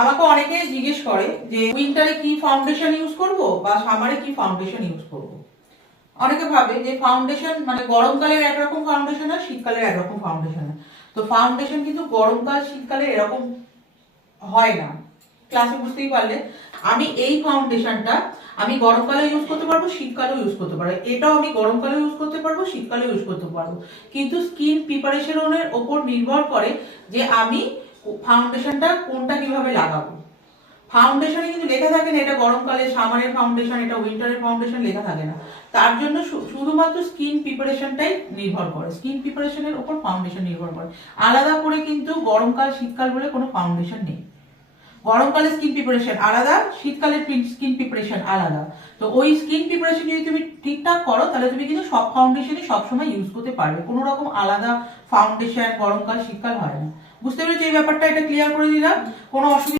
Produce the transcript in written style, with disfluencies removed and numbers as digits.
আমাকে অনেকে জিজ্ঞেস করে যে উইন্টারে কি ফাউন্ডেশন ইউজ করব বা সামারে কি ফাউন্ডেশন ইউজ করব। অনেকে ভাবে যে ফাউন্ডেশন মানে গরমকালের একরকম ফাউন্ডেশন আর শীতকালের একরকম ফাউন্ডেশন হয়। তো ফাউন্ডেশন কিন্তু গরমকাল শীতকালে এরকম হয় না। ক্লাসে বুঝতেই পারলে আমি এই ফাউন্ডেশনটা আমি গরমকালে ইউজ করতে পারবো, শীতকালেও ইউজ করতে পারবো। এটাও আমি গরমকালে ইউজ করতে পারবো, শীতকালেও ইউজ করতে পারবো। কিন্তু স্কিন প্রিপারেশনের ওপর নির্ভর করে যে আমি ফাউন্ডেশনটা কোনটা কিভাবে লাগাবো। ফাউন্ডেশনে কিন্তু লেখা থাকে না এটা গরমকালে সামারের ফাউন্ডেশন, এটা উইন্টারের ফাউন্ডেশন লেখা থাকে না। তার জন্য শুধুমাত্র স্কিন প্রিপারেশনটাই নির্ভর করে, স্কিন প্রিপারেশনের ওপর ফাউন্ডেশন নির্ভর করে। আলাদা করে কিন্তু গরমকাল শীতকাল বলে কোনো ফাউন্ডেশন নেই। গরমকালে স্কিন প্রিপারেশন আলাদা, শীতকালের স্কিন প্রিপারেশন আলাদা। তো ওই স্কিন প্রিপারেশন যদি তুমি ঠিকঠাক করো তাহলে তুমি কিন্তু সব ফাউন্ডেশনই সবসময় ইউজ করতে পারবে। কোনো রকম আলাদা ফাউন্ডেশন গরমকাল শীতকাল হয় না। বুঝতে পেরেছি এই ব্যাপারটা? এটা ক্লিয়ার করে দিলাম। কোনো অসুবিধা